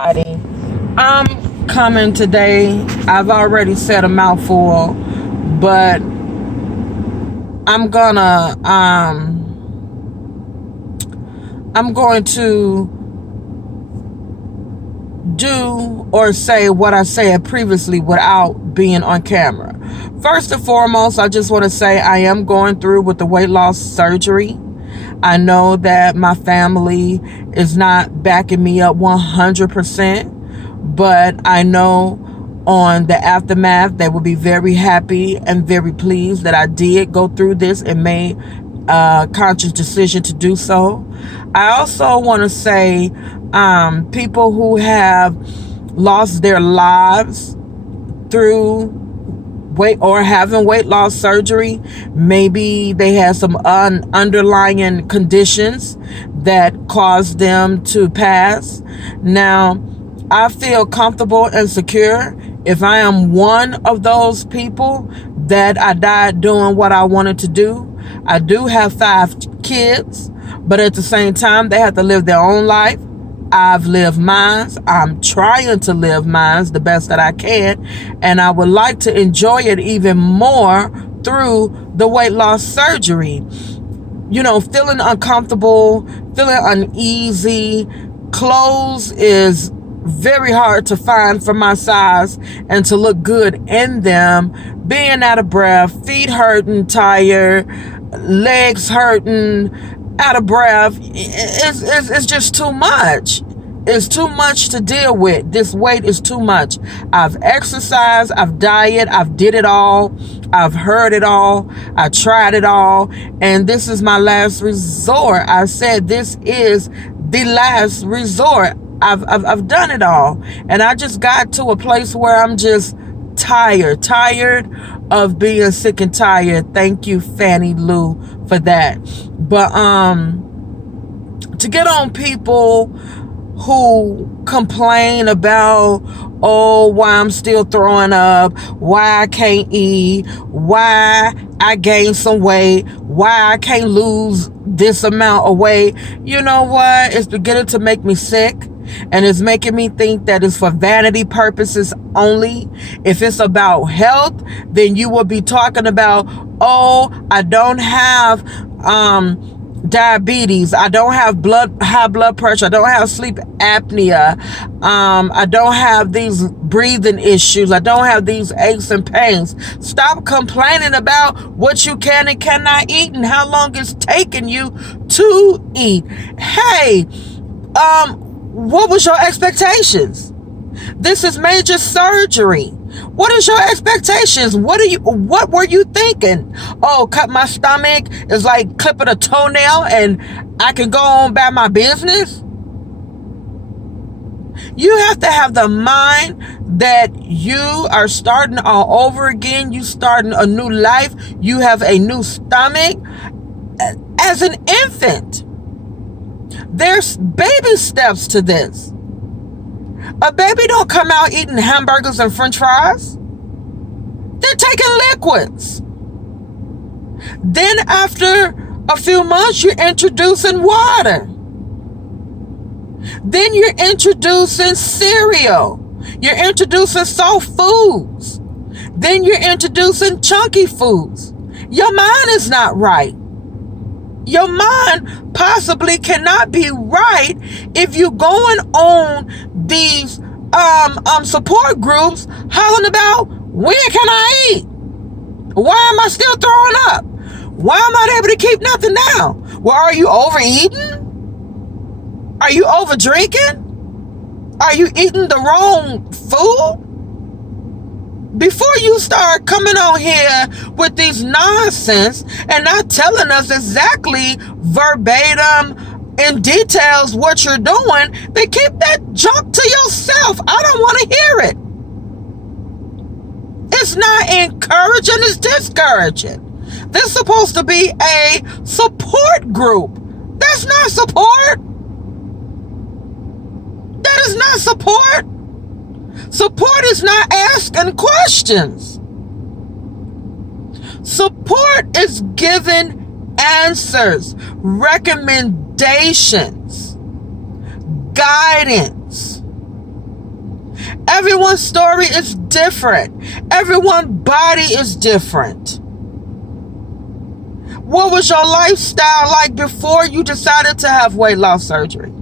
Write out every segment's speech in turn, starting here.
I'm coming today. I've already said a mouthful, but I'm going to do or say what I said previously without being on camera. First and foremost, I just want to say I am going through with the weight loss surgery. I know that my family is not backing me up 100%, but I know on the aftermath they will be very happy and very pleased that I did go through this and made a conscious decision to do so. I also want to say people who have lost their lives through weight or having weight loss surgery, maybe they had some underlying conditions that caused them to pass. Now, I feel comfortable and secure if I am one of those people that I died doing what I wanted to do. I do have 5 kids, but at the same time, they have to live their own life. I've lived mine. I'm trying to live mine the best that I can, and I would like to enjoy it even more through the weight loss surgery. You know, feeling uncomfortable, feeling uneasy. Clothes is very hard to find for my size and to look good in them. Being out of breath, feet hurting, tired, legs hurting, out of breath. It's just too much. It's too much to deal with. This weight is too much. I've exercised, I've dieted, I've did it all. I've heard it all. I tried it all. And this is my last resort. I said this is the last resort. I've done it all. And I just got to a place where I'm just tired of being sick and tired. Thank you, Fannie Lou, for that. But to get on people who complain about, oh, why I'm still throwing up, why I can't eat, why I gained some weight, why I can't lose this amount of weight. You know what? It's beginning to make me sick. And it's making me think that it's for vanity purposes only. If it's about health, then you will be talking about, oh, I don't have diabetes, I don't have high blood pressure, I don't have sleep apnea, I don't have these breathing issues, I don't have these aches and pains. Stop complaining about what you can and cannot eat and how long it's taking you to eat. Hey, what was your expectations? This is major surgery. What is your expectations? What were you thinking? Oh, cut my stomach is like clipping a toenail and I can go on about my business? You have to have the mind that you are starting all over again. You starting a new life. You have a new stomach. As an infant, there's baby steps to this. A baby don't come out eating hamburgers and french fries. They're taking liquids. Then after a few months, you're introducing water. Then you're introducing cereal. You're introducing soft foods. Then you're introducing chunky foods. Your mind is not right. Your mind possibly cannot be right if you're going on these support groups hollering about, when can I eat? Why am I still throwing up? Why am I not able to keep nothing down? Well, are you overeating? Are you over drinking? Are you eating the wrong food? Before you start coming on here with these nonsense and not telling us exactly verbatim in details what you're doing, then keep that junk to yourself. I don't want to hear it. It's not encouraging, it's discouraging. This is supposed to be a support group. That's not support. That is not support. Support is not asking questions. Support is giving answers, recommendations, guidance. Everyone's story is different. Everyone's body is different. What was your lifestyle like before you decided to have weight loss surgery?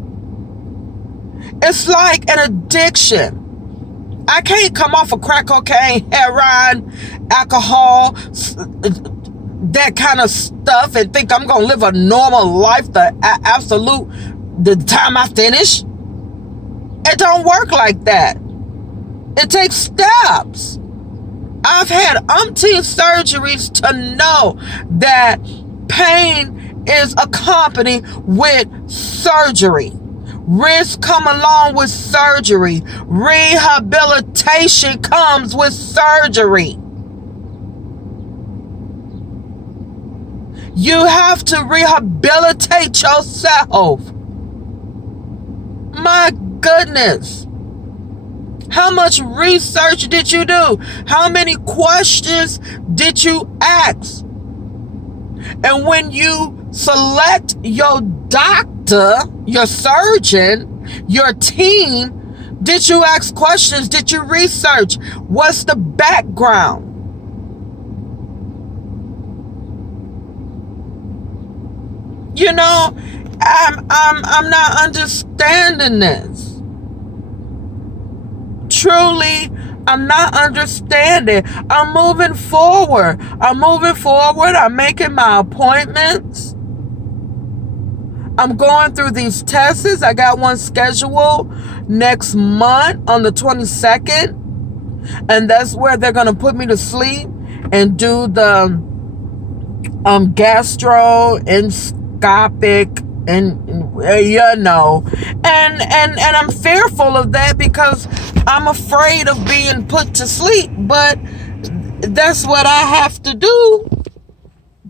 It's like an addiction. I can't come off of crack cocaine, heroin, alcohol, that kind of stuff and think I'm going to live a normal life the time I finish. It don't work like that. It takes steps. I've had umpteen surgeries to know that pain is accompanied with surgery. Risks come along with surgery. Rehabilitation comes with surgery. You have to rehabilitate yourself. My goodness. How much research did you do? How many questions did you ask? And when you select your doctor, your surgeon, your team, did you ask questions? Did you research? What's the background? You know, I'm not understanding this. Truly, I'm not understanding. I'm moving forward. I'm making my appointments. I'm going through these tests. I got one scheduled next month on the 22nd. And that's where they're going to put me to sleep and do the gastroendoscopic and I'm fearful of that because I'm afraid of being put to sleep, but that's what I have to do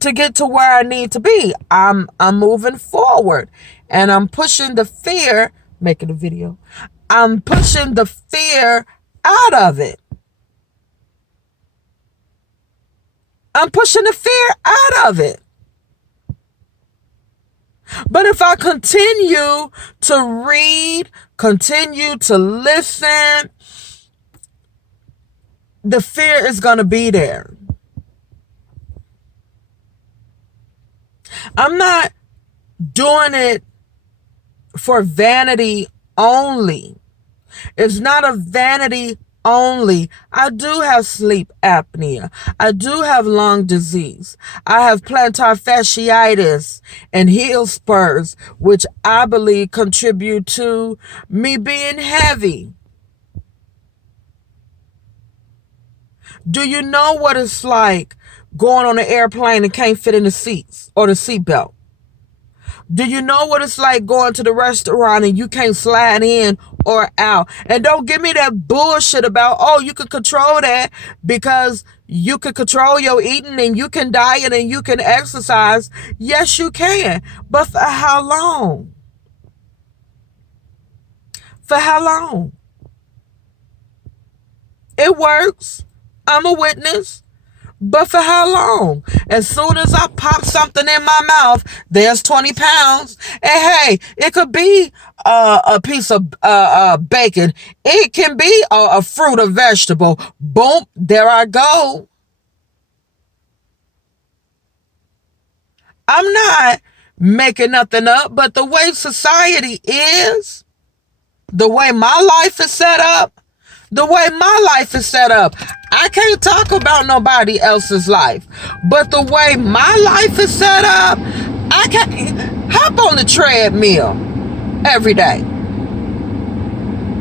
to get to where I need to be. I'm moving forward and I'm pushing the fear, making a video. I'm pushing the fear out of it. I'm pushing the fear out of it. But if I continue to read, continue to listen, the fear is going to be there. I'm not doing it for vanity only. It's not a vanity only. I do have sleep apnea. I do have lung disease. I have plantar fasciitis and heel spurs, which I believe contribute to me being heavy. Do you know what it's like going on an airplane and can't fit in the seats or the seatbelt? Do you know what it's like going to the restaurant and you can't slide in or out? And don't give me that bullshit about, oh, you can control that because you can control your eating and you can diet and you can exercise. Yes, you can. But for how long? For how long? It works. I'm a witness. But for how long? As soon as I pop something in my mouth, there's 20 pounds. And hey, it could be a piece of bacon. It can be a fruit or vegetable. Boom, there I go. I'm not making nothing up, but the way society is, the way my life is set up, I can't talk about nobody else's life. But the way my life is set up, I can't hop on the treadmill every day.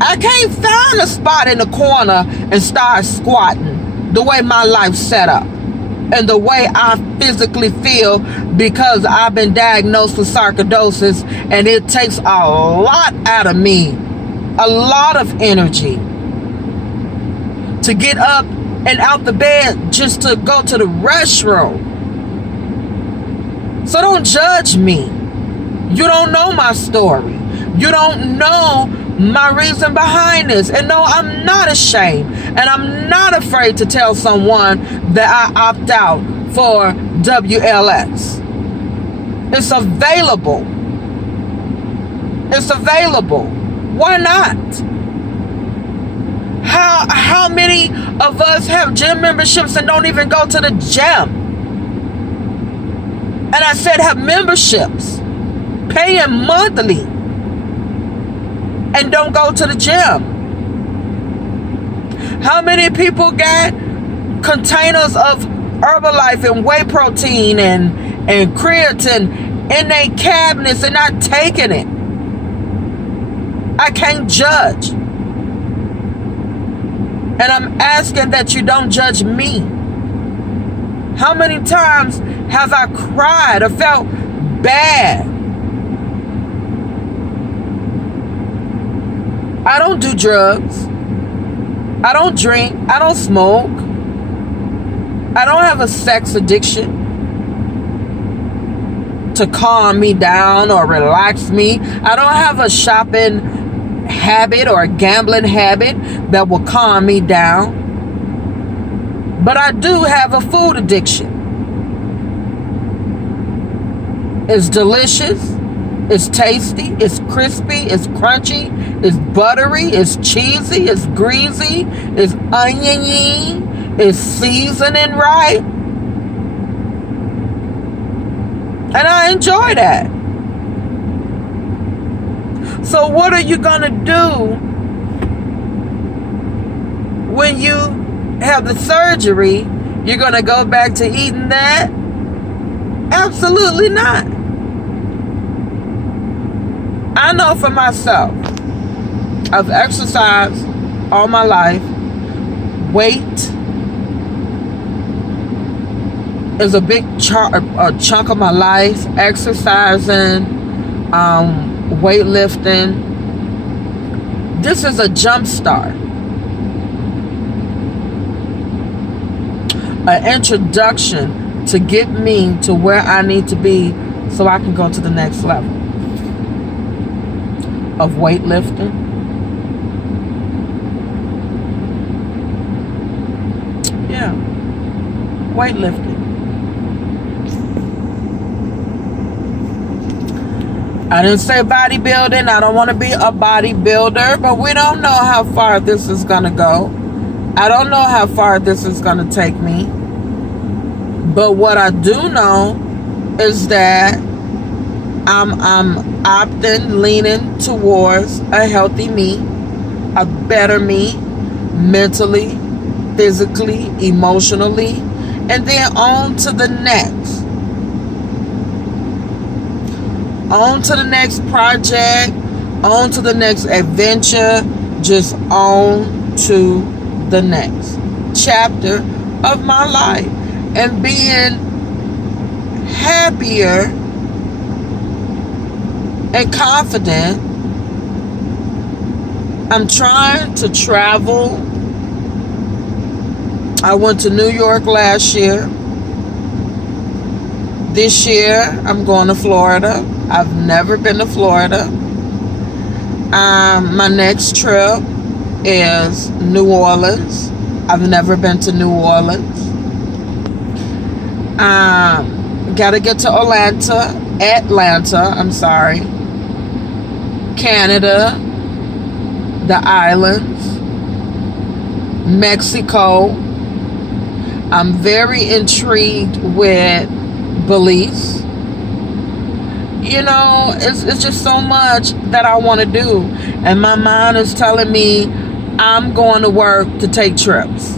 I can't find a spot in the corner and start squatting the way my life's set up. And the way I physically feel because I've been diagnosed with sarcoidosis and it takes a lot out of me. A lot of energy. To get up and out the bed just to go to the restroom. So don't judge me. You don't know my story. You don't know my reason behind this. And no, I'm not ashamed. And I'm not afraid to tell someone that I opt out for WLS. It's available. It's available. Why not? How many of us have gym memberships and don't even go to the gym? And I said have memberships, paying monthly, and don't go to the gym. How many people got containers of Herbalife and whey protein and creatine in their cabinets and not taking it? I can't judge. And I'm asking that you don't judge me. How many times have I cried or felt bad? I don't do drugs. I don't drink. I don't smoke. I don't have a sex addiction to calm me down or relax me. I don't have a shopping habit or a gambling habit that will calm me down. But I do have a food addiction. It's delicious. It's tasty. It's crispy. It's crunchy. It's buttery. It's cheesy. It's greasy. It's oniony. It's seasoning right. And I enjoy that. So what are you going to do when you have the surgery? You're going to go back to eating that? Absolutely not. I know for myself, I've exercised all my life. Weight is a big chunk of my life. Exercising, weightlifting. This is a jump start. An introduction to get me to where I need to be so I can go to the next level of weightlifting. Yeah, weightlifting. I didn't say bodybuilding. I don't want to be a bodybuilder, but we don't know how far this is going to go. I don't know how far this is going to take me. But what I do know is that I'm opting, leaning towards a healthy me, a better me, mentally, physically, emotionally, and then on to the next. On to the next project, on to the next adventure, just on to the next chapter of my life and being happier and confident. I'm trying to travel. I went to New York last year. This year, I'm going to Florida. I've never been to Florida. My next trip is New Orleans. I've never been to New Orleans. Gotta get to Atlanta, Canada, the islands, Mexico. I'm very intrigued with Belize. You know, it's just so much that I want to do. And my mind is telling me I'm going to work to take trips.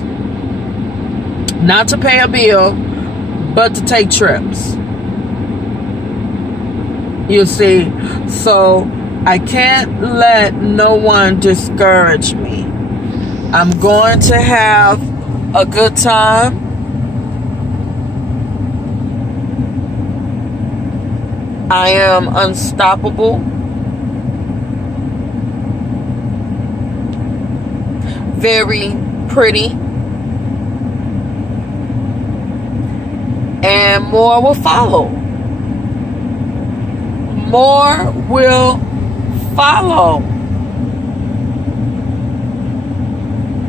Not to pay a bill, but to take trips. You see, so I can't let no one discourage me. I'm going to have a good time. I am unstoppable. Very pretty. And more will follow. More will follow.